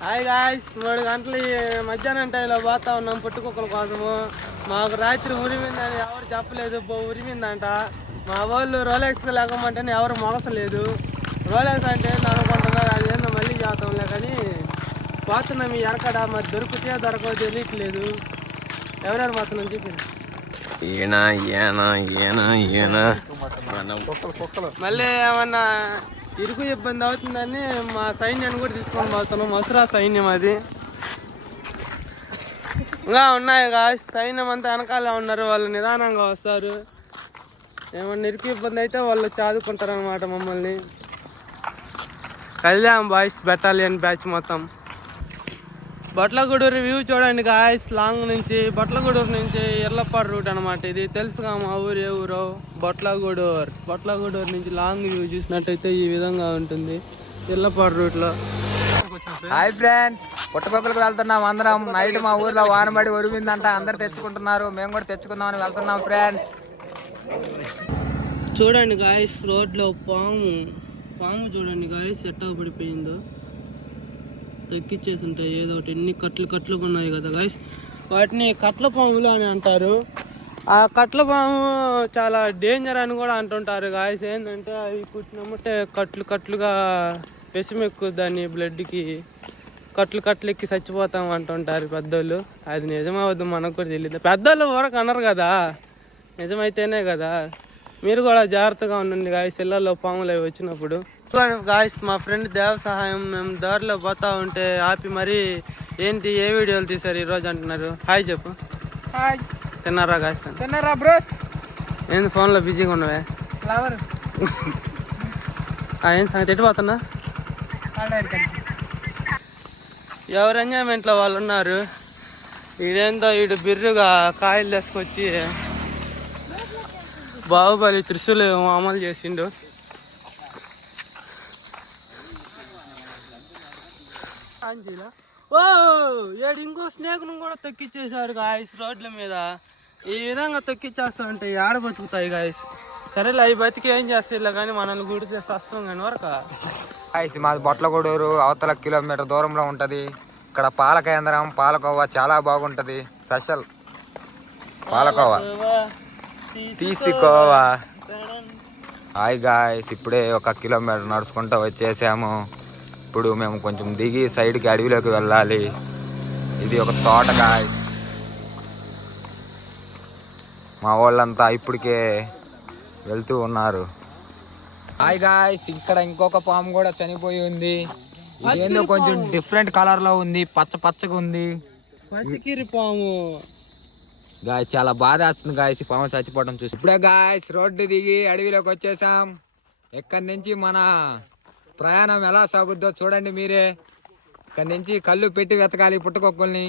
Hi guys మూడు గంటలు ఈ మధ్యాహ్నం టైంలో పోతా ఉన్నాం పుట్టుకుక్కల కోసము. మాకు రాత్రి ఉరిమిందని ఎవరు చెప్పలేదు బో- ఉరిమిందంట మా వాళ్ళు రోలెక్స్ లేకమంటేనే ఎవరు మొగసలేదు. రోలెక్స్ అంటే అనుకుంటున్నారు అది ఏందో మళ్ళీ చేద్దాంలే కానీ పోతున్నాం ఈ ఎరకడ మరి దొరికితే దొరకవు తెలియట్లేదు. ఎవరెవరు పోతున్నాం ఈయన ఈయన ఈయన ఈయన. మనం మళ్ళీ ఏమన్నా ఇరుకు ఇబ్బంది అవుతుందని మా సైన్యాన్ని కూడా తీసుకొని పోతున్నాం. మసురా సైన్యం అది. ఇంకా ఉన్నాయి సైన్యం అంతా వెనకాలే ఉన్నారు. వాళ్ళు నిదానంగా వస్తారు. ఏమన్నా ఇరుకు ఇబ్బంది అయితే వాళ్ళు చాదుకుంటారు అనమాట మమ్మల్ని. కళ్యాణ్ బాయ్స్ బెటాలియన్ బ్యాచ్ మొత్తం. బొట్లగూడూరు వ్యూ చూడండి గాయస్ లాంగ్ నుంచి బొట్లగూడూరు నుంచి ఇర్లపాడు రూట్ అనమాట ఇది. తెలుసుగా మా ఊరు ఏ ఊరో? బొట్లగూడూరు. బొట్లగూడూరు నుంచి లాంగ్ వ్యూ చూసినట్టయితే ఈ విధంగా ఉంటుంది. ఇర్లపాడు రూట్లో హాయ్ ఫ్రెండ్స్ పుట్టకొక్కలకు వెళ్తున్నాం అందరం. నైట్ మా ఊర్లో వానబడి ఒరిగిందంట. అందరు తెచ్చుకుంటున్నారు. మేము కూడా తెచ్చుకుందామని వెళ్తున్నాం ఫ్రెండ్స్ చూడండి గాయస్ రోడ్లో పాము. పాము చూడండి గాయస్ ఎట్టా పడిపోయిందో తగ్గిచ్చేసి ఉంటాయి ఏదో ఒకటి ఎన్ని కట్లు కట్లు ఉన్నాయి కదా గాయస్ వాటిని కట్ల పాములు అని అంటారు. ఆ కట్ల పాము చాలా డేంజర్ అని కూడా అంటుంటారు గాయస్ ఏంటంటే అవి కుట్టినమ్మంటే కట్లు కట్లుగా విషమెక్కు దాన్ని బ్లడ్కి కట్లు కట్లు ఎక్కి చచ్చిపోతాం అంటుంటారు పెద్దోళ్ళు. అది నిజమవద్దు మనకు కూడా తెలియదు పెద్దోళ్ళు వరకు అనరు కదా. నిజమైతేనే కదా. మీరు కూడా జాగ్రత్తగా ఉండండి గాయస్ ఇళ్ళల్లో పాములు అవి వచ్చినప్పుడు. గాయస్ మా ఫ్రెండ్ దేవ సహాయం మేము దారిలో పోతా ఉంటే ఆపి మరి ఏంటి ఏ వీడియోలు తీశారు ఈరోజు అంటున్నారు? హాయ్ చెప్పు. హాయ్ తిన్నారా గాయస్ తిన్నారా బ్రోస్ ఏంది ఫోన్లో బిజీగా ఉన్నవే? ఏం సంగతి? ఎటు పోతున్నా? ఎవరు ఎంజాయ్మెంట్లో వాళ్ళు ఉన్నారు? ఈడేందో ఈడు బిర్రుగా కాయలు తీసుకొచ్చి బాహుబలి త్రిశూలు అమలు చేసిండు. ఓ ఏడు ఇంకో స్నేక్ను కూడా తొక్కిచ్చేసారు గాయస్ రోడ్ల మీద. ఈ విధంగా తొక్కిచ్చేస్తా ఉంటే ఆడ బతుకుతాయి గాయస్. సరేలే అవి బతికి ఏం చేస్తాయిలే కానీ మనల్ని గుడితే వస్తాం కానీ వరక. ఇది మాది బొట్లగూడూరు అవతల కిలోమీటర్ దూరంలో ఉంటది. ఇక్కడ పాల కేంద్రం పాలకోవా చాలా బాగుంటది. స్పెషల్. పాలకోవా. తీసుకోవా. హాయ్ గాయస్ ఇప్పుడే ఒక కిలోమీటర్ నడుచుకుంటూ వచ్చేసాము. ఇప్పుడు మేము కొంచెం దిగి సైడ్కి అడవిలోకి వెళ్ళాలి. ఇది ఒక తోట గాయస్ మా వాళ్ళంతా ఇప్పటికే వెళ్తూ ఉన్నారు. హాయ్ గాయస్ ఇక్కడ ఇంకొక పాము కూడా చనిపోయి ఉంది. ఇదేందో కొంచెం డిఫరెంట్ కలర్లో ఉంది. పచ్చ పచ్చగా ఉంది. పాము. గాయస్ చాలా బాధ వస్తుంది గాయస్ పాము చచ్చిపోవడం చూసి. ఇప్పుడే గాయస్ రోడ్డు దిగి అడవిలోకి వచ్చేసాం. ఇక్కడి నుంచి మన ప్రయాణం ఎలా సాగుద్దో చూడండి మీరే. ఇక్కడి నుంచి కళ్ళు పెట్టి వెతకాలి పుట్టుకొక్కుల్ని.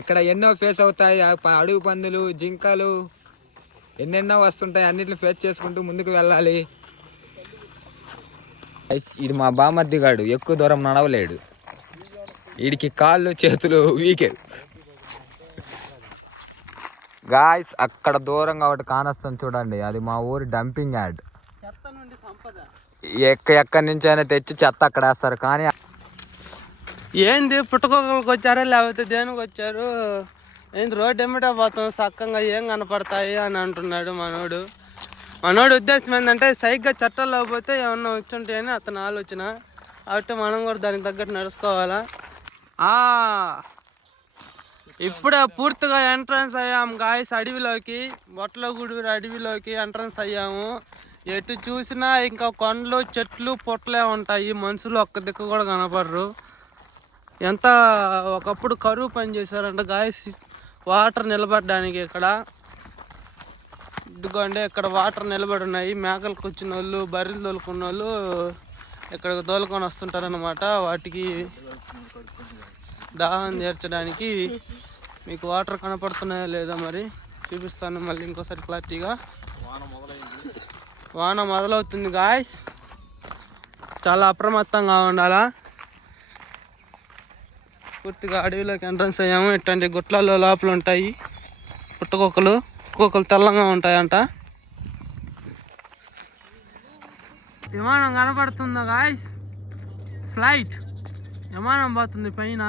ఇక్కడ ఎన్నో ఫేస్ అవుతాయి అడుగు అడవి పందులు జింకలు ఎన్నెన్నో వస్తుంటాయి అన్నిటిని ఫేస్ చేసుకుంటూ ముందుకు వెళ్ళాలి. ఇది మా బామర్ది గాడు ఎక్కువ దూరం నడవలేడు. వీడికి కాళ్ళు చేతులు వీకే. గాయస్ అక్కడ దూరంగా ఒకటి కానొస్తుంది చూడండి అది మా ఊరి డంపింగ్ యాడ్ చెత్త నుండి సంపద. ఎక్క ఎక్కడి నుంచి అయినా తెచ్చి చెత్త అక్కడ వేస్తారు కానీ ఏంది పుట్టకొక్కలకు వచ్చారా? లేకపోతే దేనికి వచ్చారు? ఏంది రోడ్డు ఎమ్మటే పోతాం సక్కంగా ఏం కనపడతాయి అని అంటున్నాడు మనోడు. మనోడు ఉద్దేశం ఏంటంటే సరిగ్గా చట్టాల్లో పోతే ఏమన్నా వచ్చుంటాయని అతని ఆలోచన. కాబట్టి మనం కూడా దానికి తగ్గట్టు నడుచుకోవాలా? ఆ, ఇప్పుడే పూర్తిగా ఎంట్రన్స్ అయ్యాము గాయస్ అడవిలోకి బొట్లగూడూరు అడవిలోకి ఎంట్రన్స్ అయ్యాము. ఎటు చూసినా ఇంకా కొండలు చెట్లు పొట్లే ఉంటాయి. మనుషులు ఒక్క దిక్కు కూడా కనపడరు. ఎంత ఒకప్పుడు కరువు పని చేశారంట గాయస్ వాటర్ నిలబడడానికి ఇక్కడ. ఇదిగోండి ఇక్కడ వాటర్ నిలబడి ఉన్నాయి. మేకలకు వచ్చిన వాళ్ళు బర్రెలు తోలుకున్న వాళ్ళు ఇక్కడికి తోలుకొని వస్తుంటారనమాట వాటికి దాహం తీర్చడానికి మీకు వాటర్ కనపడుతున్నాయా లేదా మరి చూపిస్తాను. మళ్ళీ ఇంకోసారి క్లారిటీగా. వాన మొదలవుతుంది గాయస్ చాలా అప్రమత్తంగా ఉండాలా? పూర్తిగా అడవిలోకి ఎంట్రన్స్ అయ్యాము. ఇట్లాంటి గుట్లలో లోపల ఉంటాయి. పుట్టకొక్కలు కుక్కలు తెల్లంగా ఉంటాయంట. విమానం కనపడుతుందా గాయస్ ఫ్లైట్ విమానం పోతుంది పైన.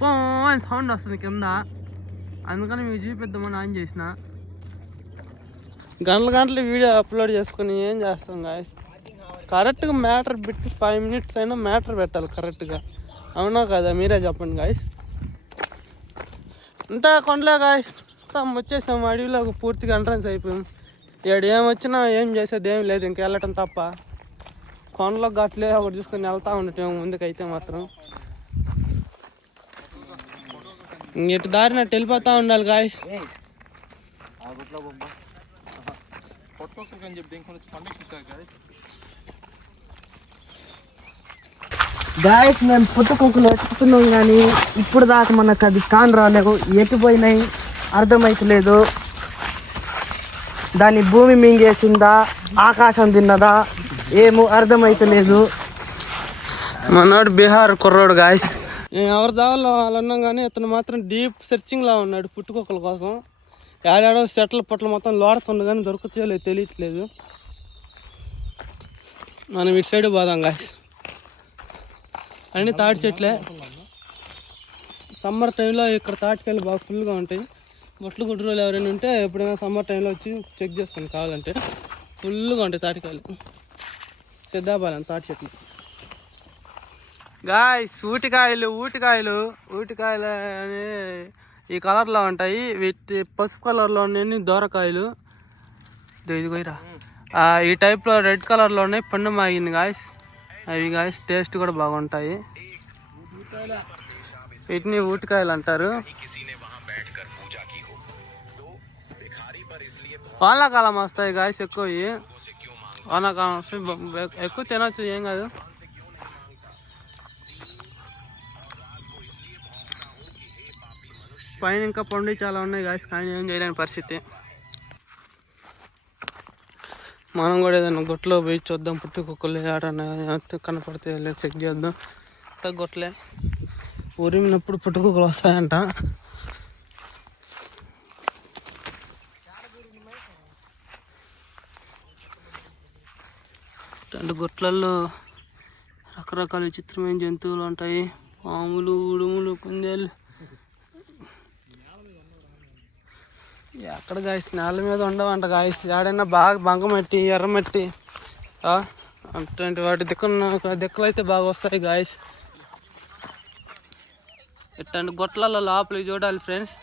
బో అని సౌండ్ వస్తుంది కింద. అందుకని మీకు చూపిద్దామని ఆన్ చేసిన. గంటల గంటలు వీడియో అప్లోడ్ చేసుకుని ఏం చేస్తాం గాయస్ కరెక్ట్గా మ్యాటర్ పెట్టి ఫైవ్ మినిట్స్ అయినా మ్యాటర్ పెట్టాలి కరెక్ట్గా అవునా కదా? మీరే చెప్పండి గాయస్ అంతా కొండలే గాయస్ అంతా అడవిలో అడవిలోకి పూర్తిగా ఎంట్రన్స్ అయిపోయాం. ఇక్కడ ఏం వచ్చినా ఏం చేసేది ఏం లేదు ఇంక వెళ్ళటం తప్ప. కొండలో గట్లే ఒకటి చూసుకొని వెళ్తూ ఉండటం ముందుకైతే మాత్రం. ఇంక దారినట్టు వెళ్ళిపోతూ ఉండాలి గాయస్ గాయస్ మేము పుట్టుకొక్కులు ఎత్తుకున్నాం కానీ ఇప్పుడు దాకా మనకు అది కాన్ రాలేవు ఎటు పోయినాయి అర్థమైతలేదు. దాని భూమి మింగేసిందా? ఆకాశం తిన్నదా? ఏమో అర్థమైతలేదు. మనోడు బీహార్ కుర్రోడు గాయస్ ఎవరి దావల్లో వాళ్ళు ఉన్నాం కానీ ఇతను మాత్రం డీప్ సెర్చింగ్లో ఉన్నాడు పుట్టుకొక్కల కోసం. ఏడాడో చెట్ల పొట్ల మొత్తం లోడుతుండు కానీ దొరుకుతాయో లేదు తెలియట్లేదు. మనం ఇటు సైడ్ పోదాం గాయస్ అన్నీ తాటి చెట్లే. సమ్మర్ టైంలో ఇక్కడ తాటికాయలు బాగా ఫుల్గా ఉంటాయి. బొట్లు గుడ్రోలు ఎవరైనా ఉంటే ఎప్పుడైనా సమ్మర్ టైంలో వచ్చి చెక్ చేసుకోండి కావాలంటే ఫుల్గా ఉంటాయి తాటికాయలు. సిద్ధాపాలెం తాటి చెట్లు. గాయస్ ఊటికాయలు ఊటికాయలు ఊటికాయలు అనే ఈ కలర్లో ఉంటాయి. వీటి పసుపు కలర్లో ఉన్నాయి దోరకాయలు. ఇదో ఇది పోయిరా ఈ టైప్లో రెడ్ కలర్లో ఉన్నాయి పండు మాగింది గాయస్. అవి గాయస్ టేస్ట్ కూడా బాగుంటాయి. వీటిని ఊటికాయలు అంటారు. వానాకాలం వస్తాయి గాయస్ ఎక్కువ వానాకాలం వస్తే ఎక్కువ తినొచ్చు ఏం కాదు. పైన ఇంకా పండు చాలా ఉన్నాయి గాయస్ కానీ ఏం చేయలేని పరిస్థితి. మనం కూడా ఏదైనా గొట్లో పోయి చూద్దాం పుట్టుకొక్కలు ఆడన్నా కనపడితే లేదు చెక్ చేద్దాం. అంతా గొట్లే. ఉరిమినప్పుడు పుట్టుకొక్కలు వస్తాయంట. రెండు గొట్లల్లో రకరకాల విచిత్రమైన జంతువులు ఉంటాయి. పాములు ఉడుములు కుందేలు. ఎక్కడ గాయస్ నేల మీద ఉండవంట గాయస్ ఆడైనా బాగా బంకమట్టి ఎర్రమట్టి అటువంటి వాటి దిక్కున్న దిక్కులు అయితే బాగా వస్తాయి గాయస్. ఇట్లాంటి గొట్లలో లోపలికి చూడాలి ఫ్రెండ్స్.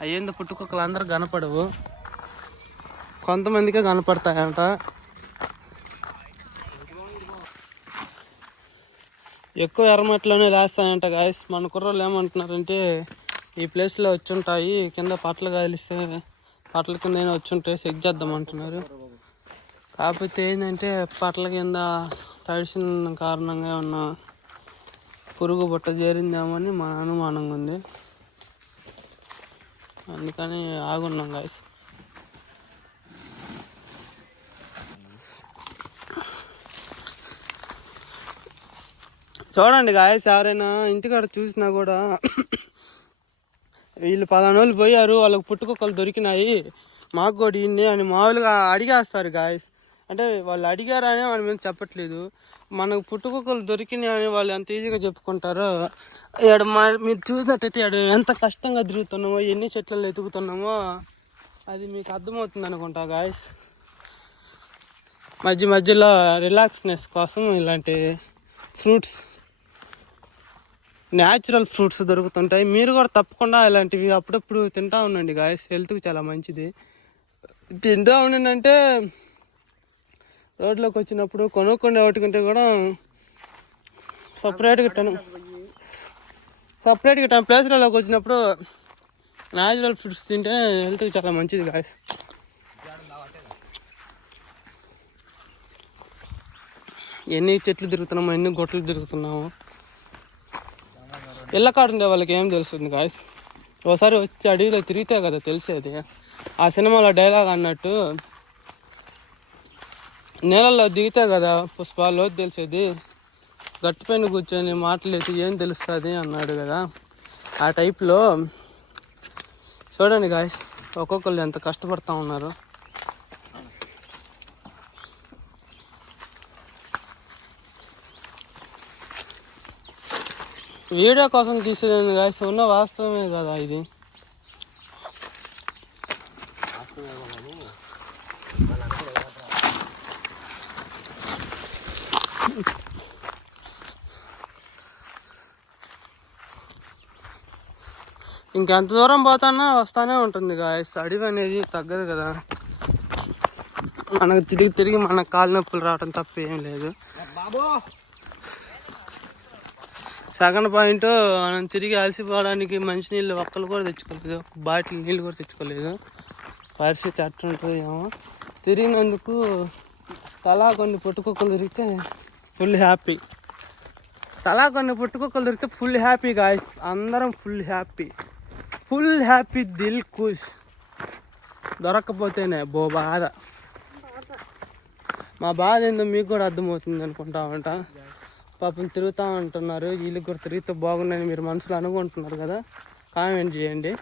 అయ్యింది పుట్టుకొక్కలు అందరూ కనపడవు. కొంతమందికే కనపడతాయంట. ఎక్కువ ఎర్రమట్లోనే లేస్తాయంట గాయస్. మన కుర్రోళ్ళు ఏమంటున్నారంటే ఈ ప్లేస్లో వచ్చి ఉంటాయి కింద పట్లు కాలిస్తే పట్ల కింద అయినా వచ్చుంటాయి చెక్ చేద్దాం అంటున్నారు. కాకపోతే ఏంటంటే పట్ల కింద తడిసిన కారణంగా ఉన్న పురుగు బుట్ట చేరిందేమో అని మన అనుమానంగా ఉంది. అందుకని ఆగున్నాం గాయస్ చూడండి గాయస్ ఎవరైనా ఇంటికాడ చూసినా కూడా వీళ్ళు పలానా వాళ్ళు పోయారు వాళ్ళకి పుట్టుకొక్కలు దొరికినాయి. మాకు కూడా ఇన్ని అని మామూలుగా అడిగేస్తారు గాయస్ అంటే వాళ్ళు అడిగారని వాళ్ళ మీద చెప్పట్లేదు. మనకు పుట్టుకొక్కలు దొరికినాయి అని వాళ్ళు ఎంత ఈజీగా చెప్పుకుంటారో ఇక్కడ మా మీరు చూసినట్టయితే ఇక్కడ ఎంత కష్టంగా తిరుగుతున్నామో ఎన్ని చెట్లలో ఎదుగుతున్నామో అది మీకు అర్థమవుతుంది అనుకుంటా గాయస్ మధ్య మధ్యలో రిలాక్స్నెస్ కోసం ఇలాంటి ఫ్రూట్స్ న్యాచురల్ ఫ్రూట్స్ దొరుకుతుంటాయి. మీరు కూడా తప్పకుండా ఇలాంటివి అప్పుడప్పుడు తింటా ఉండండి గాయస్ హెల్త్కి చాలా మంచిది. తింటా ఉండండి రోడ్లోకి వచ్చినప్పుడు కొనుక్కొని వాటికంటే కూడా. సపరేట్గా టను సపరేట్గా టన్ ప్లేస్లలోకి వచ్చినప్పుడు న్యాచురల్ ఫ్రూట్స్ తింటే హెల్త్కి చాలా మంచిది గాయస్ ఎన్ని చెట్లు తిరుగుతున్నామో ఎన్ని గొట్టలు తిరుగుతున్నాము. ఇళ్ళ వాళ్ళకి ఏం తెలుస్తుంది గాయస్ ఒకసారి వచ్చి అడవిలో తిరిగితే కదా తెలిసేది. ఆ సినిమాలో డైలాగ్ అన్నట్టు నీళ్ళల్లో దిగితే కదా పుష్పాల్లో తెలిసేది. గట్టిపైన కూర్చొని మాటలు ఏం తెలుస్తుంది అన్నాడు కదా. ఆ టైప్లో చూడండి గాయస్ ఒక్కొక్కరు ఎంత కష్టపడతా ఉన్నారు. వీడియో కోసం తీసేది గాయస్ ఉన్న వాస్తవమే కదా ఇది. ఇంకెంత దూరం పోతానా? వస్తానే ఉంటుంది గాయస్ అడవి అనేది తగ్గదు కదా. మనకు తిరిగి తిరిగి మన కాళ్ళ నొప్పులు రావడం తప్ప ఏం లేదు సెకండ్ పాయింట్ మనం తిరిగి అలసిపోవడానికి మంచినీళ్ళు ఒక్కలు కూడా తెచ్చుకోలేదు ఒక బాటిల్ నీళ్ళు కూడా తెచ్చుకోలేదు. పరిస్థితి అట్టుంటుంది ఏమో. తిరిగినందుకు తలా కొన్ని పుట్టుకొక్కలు దొరికితే ఫుల్ హ్యాపీ తలా కొన్ని పుట్టుకొక్కలు దొరికితే ఫుల్ హ్యాపీ గాయస్ అందరం ఫుల్ హ్యాపీ ఫుల్ హ్యాపీ దిల్ ఖుష్. దొరక్కపోతేనే బో బాధ. మా బాధ ఏందో మీకు కూడా అర్థమవుతుంది అనుకుంటా ఉంటా. పాపం తిరుగుతూ ఉంటున్నారు. వీళ్ళు కూడా తిరిగితే బాగుందని మీరు మనసులో అనుకుంటున్నారు కదా. కామెంట్ చేయండి.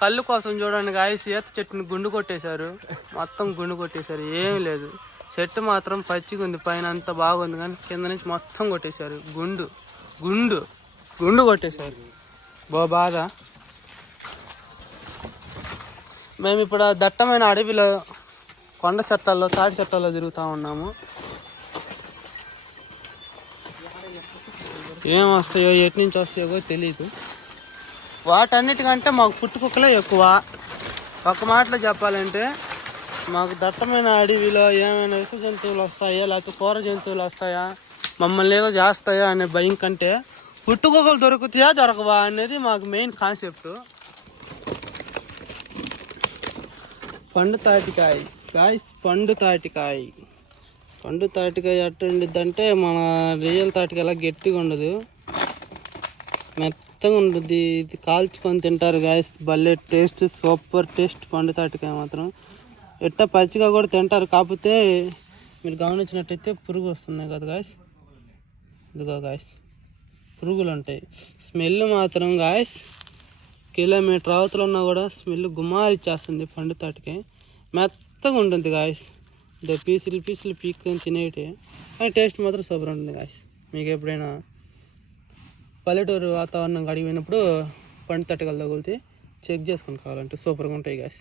కళ్ళు కోసం చూడండి గాయస్. ఈత చెట్టుని గుండు కొట్టేశారు. మొత్తం గుండు కొట్టేశారు. ఏం లేదు. చెట్టు మాత్రం పచ్చిగా ఉంది పైన అంతా బాగుంది కానీ కింద నుంచి మొత్తం కొట్టేశారు. గుండు గుండు గుండు కొట్టేశారు. బో బాధ మేము ఇప్పుడు దట్టమైన అడవిలో కొండ చట్టాల్లో తాటి చట్టాల్లో తిరుగుతూ ఉన్నాము. ఏం వస్తాయో ఎటు నుంచి వస్తాయో తెలియదు వాటన్నిటికంటే మాకు పుట్టుకుక్కలే ఎక్కువ. ఒక మాటలో చెప్పాలంటే మాకు దట్టమైన అడవిలో ఏమైనా విష జంతువులు వస్తాయా? లేకపోతే కూర జంతువులు వస్తాయా? మమ్మల్ని ఏదో చేస్తాయా అనే భయం కంటే పుట్టుకోకలు దొరుకుతాయా దొరకవా అనేది మాకు మెయిన్ కాన్సెప్ట్. పండు తాటికాయ. కాయ పండు తాటికాయ. పండు తాటికాయ ఎట్ట ఉండిద్దంటే మన రియల్ తాటికాయ అలా గట్టిగా ఉండదు. మెత్తగా ఉంటుంది ఇది కాల్చుకొని తింటారు గాయస్. భలే టేస్ట్ సూపర్ టేస్ట్ పండు తాటికాయ మాత్రం. ఎట్ట పచ్చిగా కూడా తింటారు. కాకపోతే మీరు గమనించినట్టయితే పురుగు వస్తున్నాయి కదా గాయస్ ఇదిగో గాయస్ పురుగులు ఉంటాయి. స్మెల్ మాత్రం గాయస్ కిలోమీటర్ అవతల ఉన్నా కూడా స్మెల్ గుమారిచ్చేస్తుంది పండు తాటికి మెత్తగా ఉంటుంది గాయస్ ఇదో పీసులు పీసులు పీక్కొని తినేటి కానీ టేస్ట్ మాత్రం సూపర్ ఉంటుంది గాయస్ మీకు ఎప్పుడైనా పల్లెటూరు వాతావరణం అడిగినప్పుడు పండు తట్టగలు తగులితే చెక్ చేసుకొని కావాలంటే సూపర్గా ఉంటాయి గాయస్